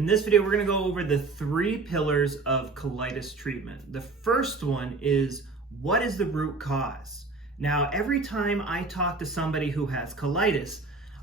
In this video, we're going to go over the 3 pillars of colitis treatment. The first one is, what is the root cause? Now, every time I talk to somebody who has colitis,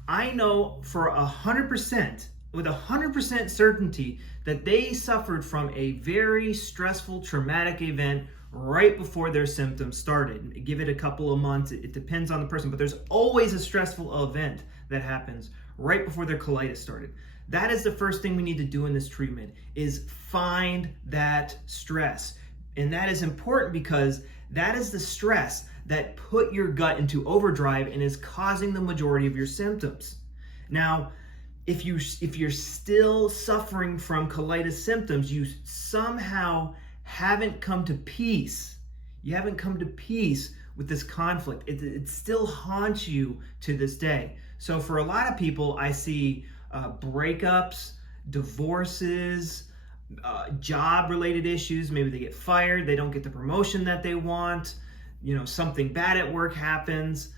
I know for 100%, with 100% certainty, that they suffered from a very stressful, traumatic event right before their symptoms started. Give it a couple of months, it depends on the person, but there's always a stressful event that happens right before their colitis started. That is the first thing we need to do in this treatment, is find that stress. And that is important because that is the stress that put your gut into overdrive and is causing the majority of your symptoms. Now, if you're still suffering from colitis symptoms, you somehow haven't come to peace. You haven't come to peace with this conflict. It still haunts you to this day. So for a lot of people, I see breakups, divorces, job-related issues. Maybe they get fired, they don't get the promotion that they want, something bad at work happens,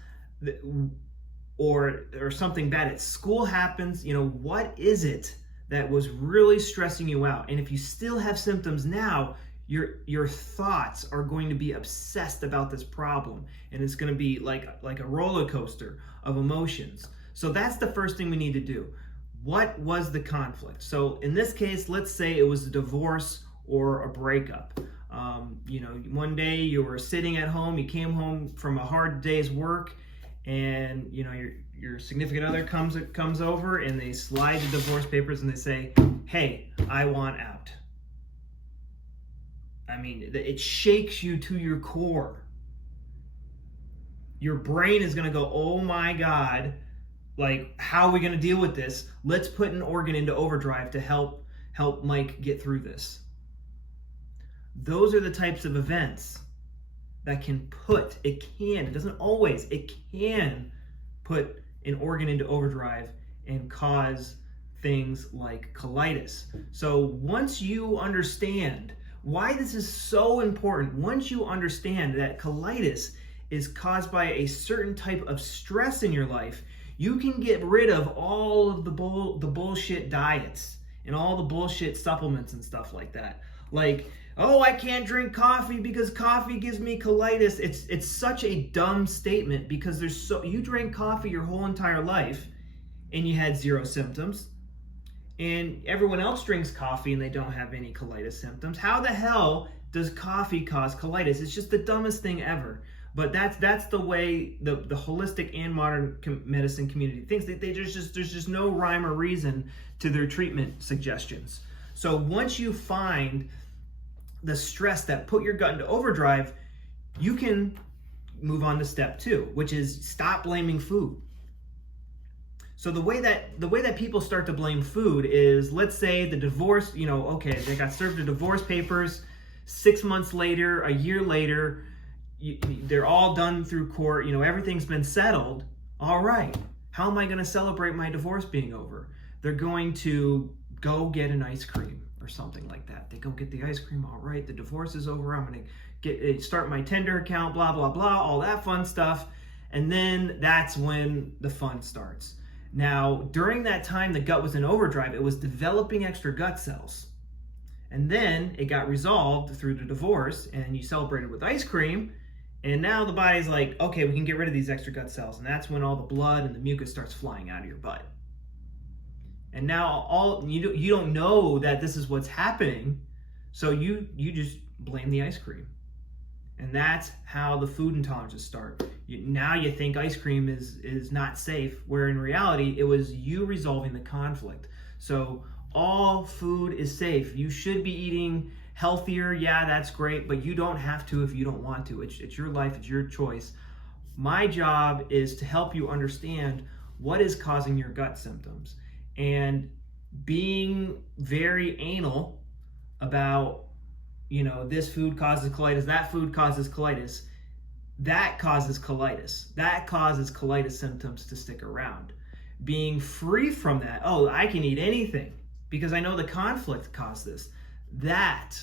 or something bad at school happens. What is it that was really stressing you out? And if you still have symptoms now, your thoughts are going to be obsessed about this problem, and it's going to be like a roller coaster of emotions. So that's the first thing we need to do. What was the conflict? So in this case, let's say it was a divorce or a breakup. One day you were sitting at home, you came home from a hard day's work, and your significant other comes over and they slide the divorce papers and they say, "Hey, I want out." I mean, it shakes you to your core. Your brain is going to go, "Oh my God, how are we going to deal with this? Let's put an organ into overdrive to help Mike get through this." Those are the types of events that it doesn't always, it can put an organ into overdrive and cause things like colitis. So once you understand why this is so important, once you understand that colitis is caused by a certain type of stress in your life, you can get rid of all of the bullshit diets and all the bullshit supplements and stuff like that. Oh, I can't drink coffee because coffee gives me colitis. It's such a dumb statement, because you drank coffee your whole entire life and you had 0 symptoms. And everyone else drinks coffee and they don't have any colitis symptoms. How the hell does coffee cause colitis? It's just the dumbest thing ever. But that's the way the holistic and modern medicine community thinks. There's just no rhyme or reason to their treatment suggestions. So once you find the stress that put your gut into overdrive, you can move on to step 2, which is stop blaming food. So the way that people start to blame food is, let's say the divorce, okay, they got served the divorce papers, 6 months later, a year later, they're all done through court, everything's been settled. All right, how am I going to celebrate my divorce being over? They're going to go get an ice cream or something like that. They go get the ice cream. All right, the divorce is over. I'm going to start my Tinder account, blah, blah, blah, all that fun stuff. And then that's when the fun starts. Now, during that time, the gut was in overdrive. It was developing extra gut cells. And then it got resolved through the divorce, and you celebrated with ice cream. And now the body's like, okay, we can get rid of these extra gut cells. And that's when all the blood and the mucus starts flying out of your butt. And now you don't know that this is what's happening, so you just blame the ice cream. And that's how the food intolerances start. Now you think ice cream is not safe, where in reality it was you resolving the conflict. So all food is safe. You should be eating healthier. Yeah, that's great, but you don't have to if you don't want to. It's your life, it's your choice. My job is to help you understand what is causing your gut symptoms, and being very anal about, this food causes colitis, that food causes colitis, that causes colitis. That causes colitis symptoms to stick around. Being free from that, oh, I can eat anything because I know the conflict caused this. That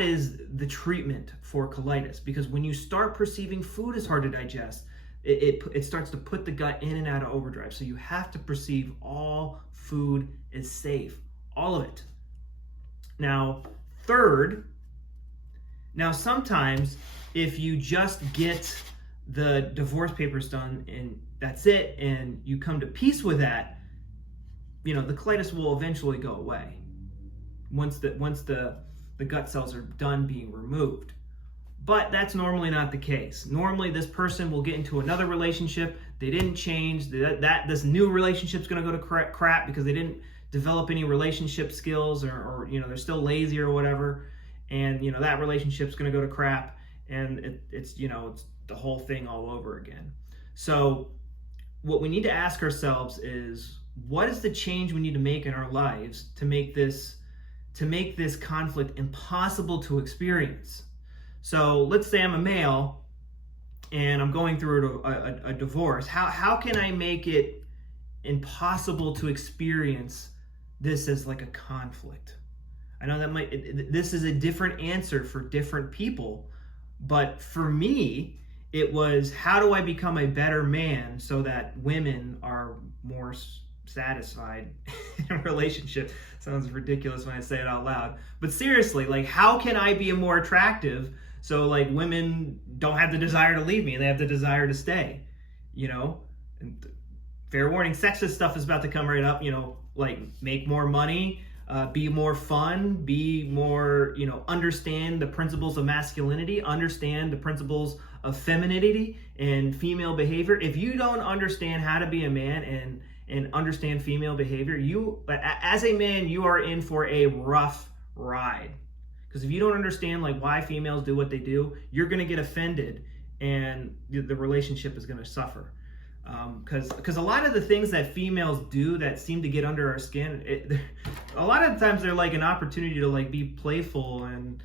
is the treatment for colitis, because when you start perceiving food as hard to digest, it starts to put the gut in and out of overdrive. So you have to perceive all food is safe. all of it. Now, third, now sometimes if you just get the divorce papers done and that's it, and you come to peace with that, the colitis will eventually go away once the gut cells are done being removed. But that's normally not the case. Normally this person will get into another relationship. They didn't change. This new relationship's going to go to crap because they didn't develop any relationship skills, or they're still lazy or whatever. And that relationship's going to go to crap, and it's the whole thing all over again. So what we need to ask ourselves is, what is the change we need to make in our lives to make this conflict impossible to experience? So let's say I'm a male and I'm going through a divorce. How can I make it impossible to experience this as like a conflict? I know that this is a different answer for different people, but for me, it was, how do I become a better man so that women are more satisfied in a relationship? Sounds ridiculous when I say it out loud, but seriously, like, how can I be more attractive so like women don't have the desire to leave me and they have the desire to stay? And fair warning, sexist stuff is about to come right up. Like, make more money, be more fun, be more, understand the principles of masculinity, understand the principles of femininity and female behavior. If you don't understand how to be a man and understand female behavior, as a man, you are in for a rough ride. Because if you don't understand like why females do what they do, you're going to get offended, and the relationship is going to suffer. Because a lot of the things that females do that seem to get under our skin, a lot of times they're like an opportunity to like be playful and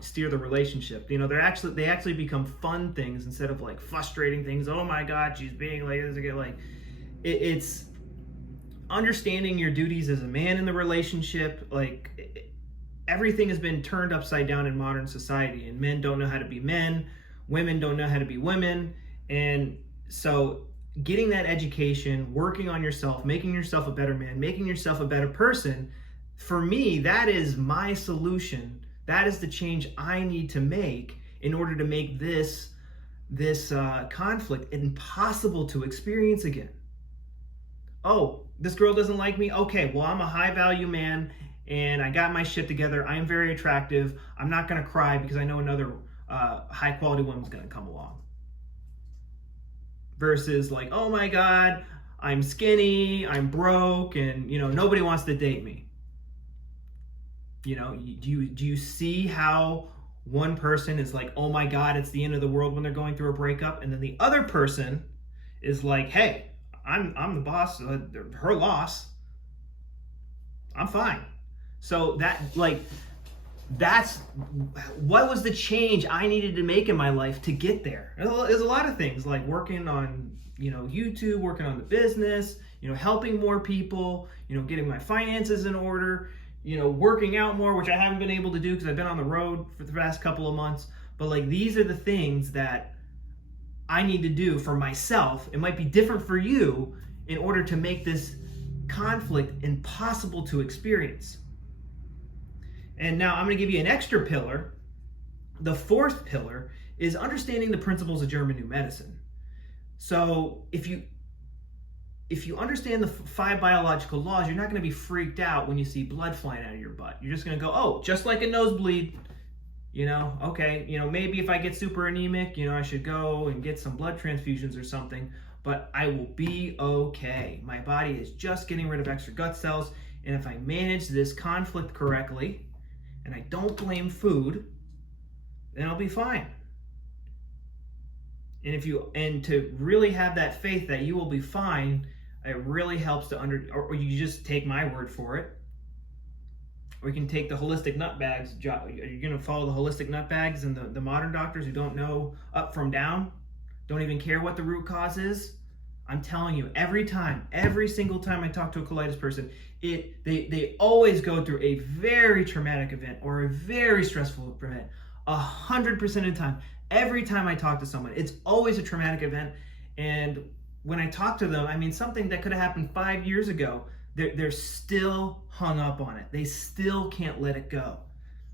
steer the relationship. They actually become fun things instead of like frustrating things. Oh my God, she's being like this again. Like, it's understanding your duties as a man in the relationship. Like, everything has been turned upside down in modern society, and men don't know how to be men, women don't know how to be women. And so getting that education, working on yourself, making yourself a better man, making yourself a better person, for me, that is my solution. That is the change I need to make in order to make this conflict impossible to experience again. Oh, this girl doesn't like me? Okay, well, I'm a high value man and I got my shit together. I am very attractive. I'm not going to cry because I know another high quality woman's going to come along. Versus like, oh my God, I'm skinny, I'm broke, and nobody wants to date me. Do you see how one person is like, oh my God, it's the end of the world when they're going through a breakup, and then the other person is like, hey, I'm the boss, her loss, I'm fine. So that's what was the change I needed to make in my life to get there. There's a lot of things, like working on YouTube, working on the business, helping more people, getting my finances in order, working out more, which I haven't been able to do because I've been on the road for the past couple of months. But like, these are the things that I need to do for myself. It might be different for you in order to make this conflict impossible to experience. And now I'm going to give you an extra pillar. The fourth pillar is understanding the principles of German New Medicine. So if you understand the 5 biological laws, you're not going to be freaked out when you see blood flying out of your butt. You're just going to go, oh, just like a nosebleed, okay, maybe if I get super anemic, I should go and get some blood transfusions or something, but I will be okay. My body is just getting rid of extra gut cells, and if I manage this conflict correctly, and I don't blame food, then I'll be fine. And to really have that faith that you will be fine, it really helps to or you just take my word for it. Or you can take the holistic nutbags. You're going to follow the holistic nutbags and the modern doctors who don't know up from down, don't even care what the root cause is. I'm telling you, every single time I talk to a colitis person, they always go through a very traumatic event or a very stressful event. 100% of the time, every time I talk to someone, it's always a traumatic event. And when I talk to them, something that could have happened 5 years ago, They're still hung up on it. They still can't let it go.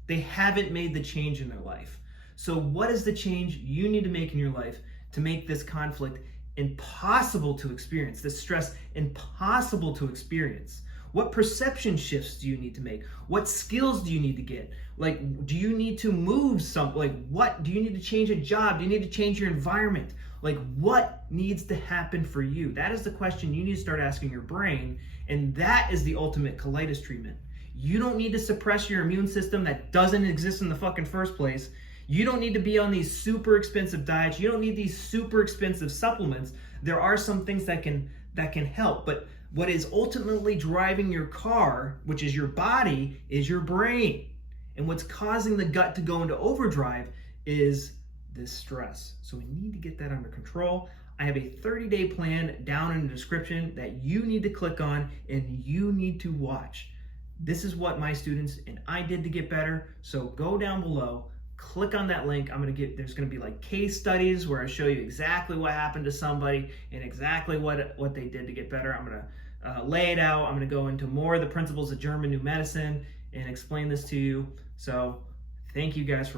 They haven't made the change in their life. So what is the change you need to make in your life to make this conflict impossible to experience, this stress impossible to experience? What perception shifts do you need to make? What skills do you need to get? Like, do you need to move something? Like, what? Do you need to change a job? Do you need to change your environment? Like, what needs to happen for you? That is the question you need to start asking your brain, and that is the ultimate colitis treatment. You don't need to suppress your immune system that doesn't exist in the fucking first place. You don't need to be on these super expensive diets. You don't need these super expensive supplements. There are some things that can help, but what is ultimately driving your car, which is your body, is your brain. And what's causing the gut to go into overdrive is this stress. So we need to get that under control. I have a 30-day plan down in the description that you need to click on and you need to watch. This is what my students and I did to get better. So go down below, click on that link. There's gonna be like case studies where I show you exactly what happened to somebody and exactly what they did to get better. I'm gonna lay it out. I'm gonna go into more of the principles of German New Medicine and explain this to you. So thank you guys for